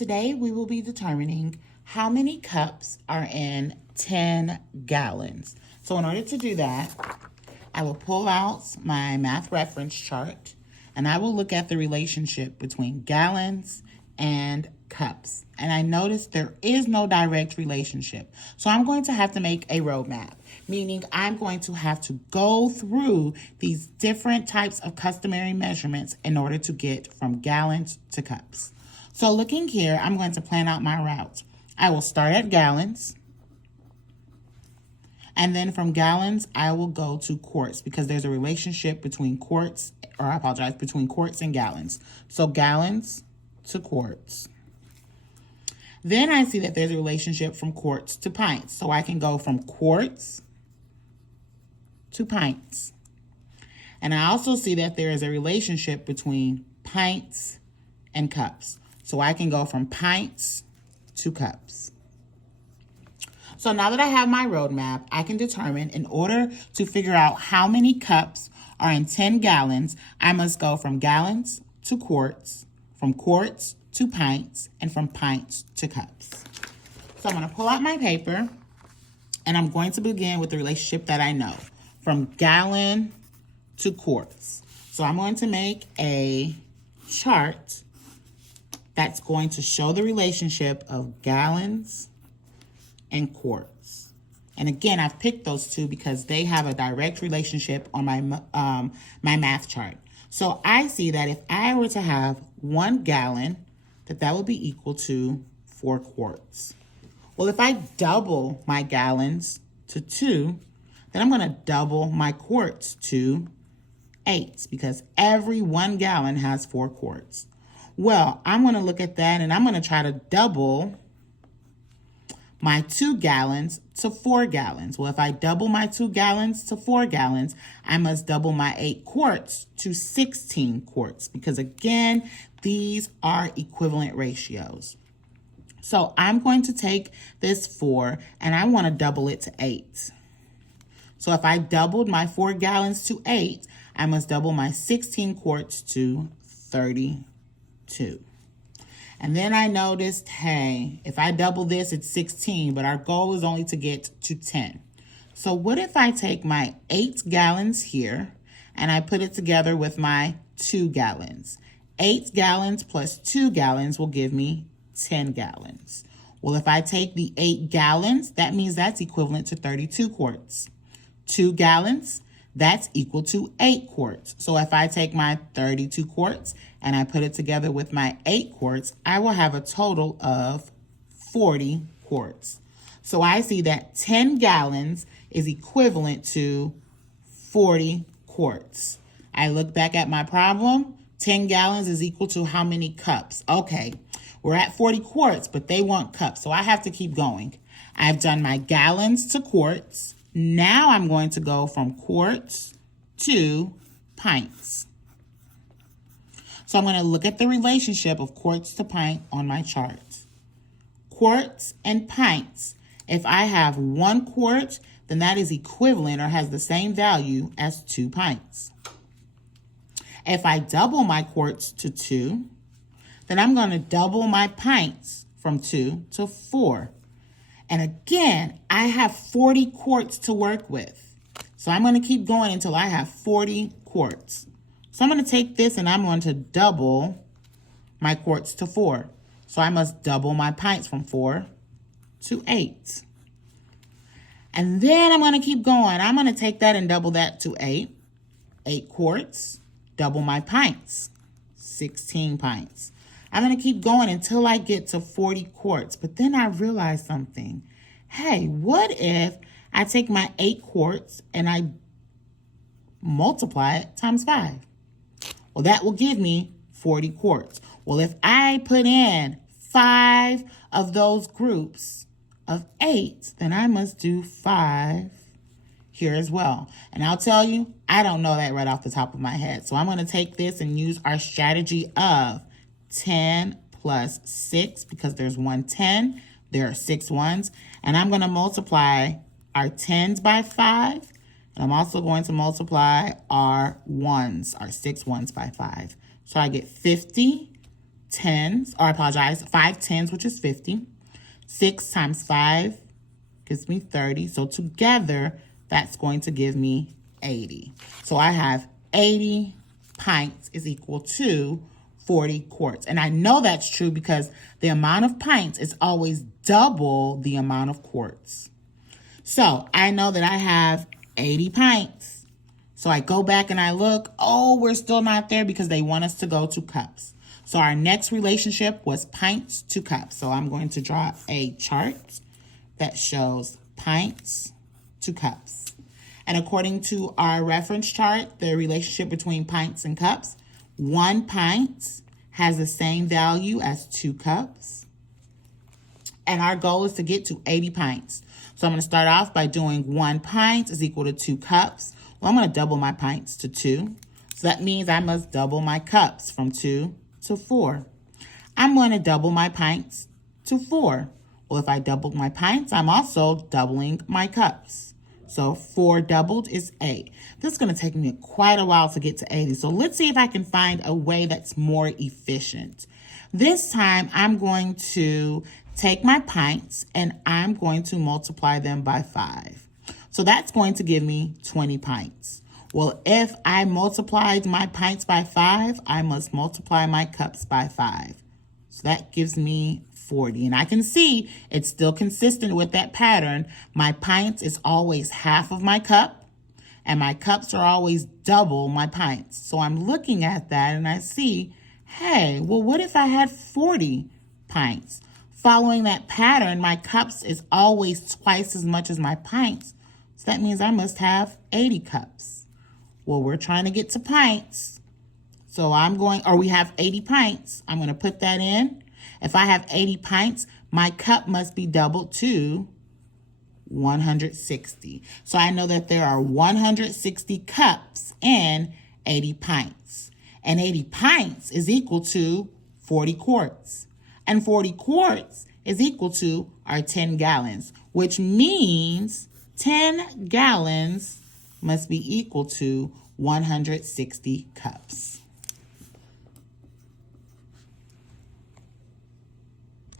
Today we will be determining how many cups are in 10 gallons. So in order to do that, I will pull out my math reference chart and I will look at the relationship between gallons and cups. And I noticed there is no direct relationship. So I'm going to have to make a roadmap, meaning I'm going to have to go through these different types of customary measurements in order to get from gallons to cups. So looking here, I'm going to plan out my route. I will start at gallons. And then from gallons, I will go to quarts because there's a relationship between between quarts and gallons. So gallons to quarts. Then I see that there's a relationship from quarts to pints. So I can go from quarts to pints. And I also see that there is a relationship between pints and cups. So I can go from pints to cups. So now that I have my roadmap, I can determine in order to figure out how many cups are in 10 gallons, I must go from gallons to quarts, from quarts to pints, and from pints to cups. So I'm going to pull out my paper, and I'm going to begin with the relationship that I know, from gallon to quarts. So I'm going to make a chart that's going to show the relationship of gallons and quarts. And again, I've picked those two because they have a direct relationship on my math chart. So I see that if I were to have 1 gallon, that would be equal to 4 quarts. Well, if I double my gallons to 2, then I'm going to double my quarts to 8 because every 1 gallon has 4 quarts. Well, I'm going to look at that and I'm going to try to double my 2 gallons to 4 gallons. Well, if I double my 2 gallons to 4 gallons, I must double my 8 quarts to 16 quarts because again, these are equivalent ratios. So I'm going to take this 4 and I want to double it to 8. So if I doubled my 4 gallons to 8, I must double my 16 quarts to 32. And then I noticed, hey, if I double this, it's 16, but our goal is only to get to 10. So what if I take my 8 gallons here and I put it together with my 2 gallons? 8 gallons plus 2 gallons will give me 10 gallons. Well, if I take the 8 gallons, that means that's equivalent to 32 quarts. 2 gallons, that's equal to 8 quarts. So if I take my 32 quarts and I put it together with my 8 quarts, I will have a total of 40 quarts. So I see that 10 gallons is equivalent to 40 quarts. I look back at my problem. 10 gallons is equal to how many cups? Okay, we're at 40 quarts, but they want cups, so I have to keep going. I've done my gallons to quarts. Now I'm going to go from quarts to pints. So I'm going to look at the relationship of quarts to pint on my chart. Quarts and pints. If I have 1 quart, then that is equivalent or has the same value as 2 pints. If I double my quarts to 2, then I'm going to double my pints from 2 to 4. And again, I have 40 quarts to work with. So I'm going to keep going until I have 40 quarts. So I'm going to take this and I'm going to double my quarts to 4. So I must double my pints from 4 to 8. And then I'm going to keep going. I'm going to take that and double that to 8. 8 quarts, double my pints, 16 pints. I'm going to keep going until I get to 40 quarts. But then I realized something. Hey, what if I take my 8 quarts and I multiply it times 5? Well, that will give me 40 quarts. Well, if I put in 5 of those groups of 8, then I must do 5 here as well. And I'll tell you, I don't know that right off the top of my head. So I'm going to take this and use our strategy of 10 plus 6 because there's 1 10. There are 6 ones. And I'm going to multiply our 10s by 5. And I'm also going to multiply our 1s, our 6 ones by 5. So I get 50 tens, or I apologize, 5 tens, which is 50. 6 times 5 gives me 30. So together, that's going to give me 80. So I have 80 pints is equal to 40 quarts. And I know that's true because the amount of pints is always double the amount of quarts. So I know that I have 80 pints. So I go back and I look, oh, we're still not there because they want us to go to cups. So our next relationship was pints to cups. So I'm going to draw a chart that shows pints to cups. And according to our reference chart, the relationship between pints and cups, 1 pint has the same value as 2 cups. And our goal is to get to 80 pints. So I'm going to start off by doing 1 pint is equal to 2 cups. Well, I'm going to double my pints to 2. So that means I must double my cups from 2 to 4. I'm going to double my pints to 4. Well, if I doubled my pints, I'm also doubling my cups. So 4 doubled is 8. This is going to take me quite a while to get to 80. So let's see if I can find a way that's more efficient. This time, I'm going to take my pints and I'm going to multiply them by 5. So that's going to give me 20 pints. Well, if I multiplied my pints by 5, I must multiply my cups by 5. So that gives me 40. And I can see it's still consistent with that pattern. My pints is always half of my cup, and my cups are always double my pints. So I'm looking at that and I see, hey, well, what if I had 40 pints? Following that pattern, my cups is always twice as much as my pints. So that means I must have 80 cups. Well, we're trying to get to pints. So we have 80 pints. I'm going to put that in. If I have 80 pints, my cup must be doubled to 160. So I know that there are 160 cups in 80 pints. And 80 pints is equal to 40 quarts. And 40 quarts is equal to our 10 gallons, which means 10 gallons must be equal to 160 cups.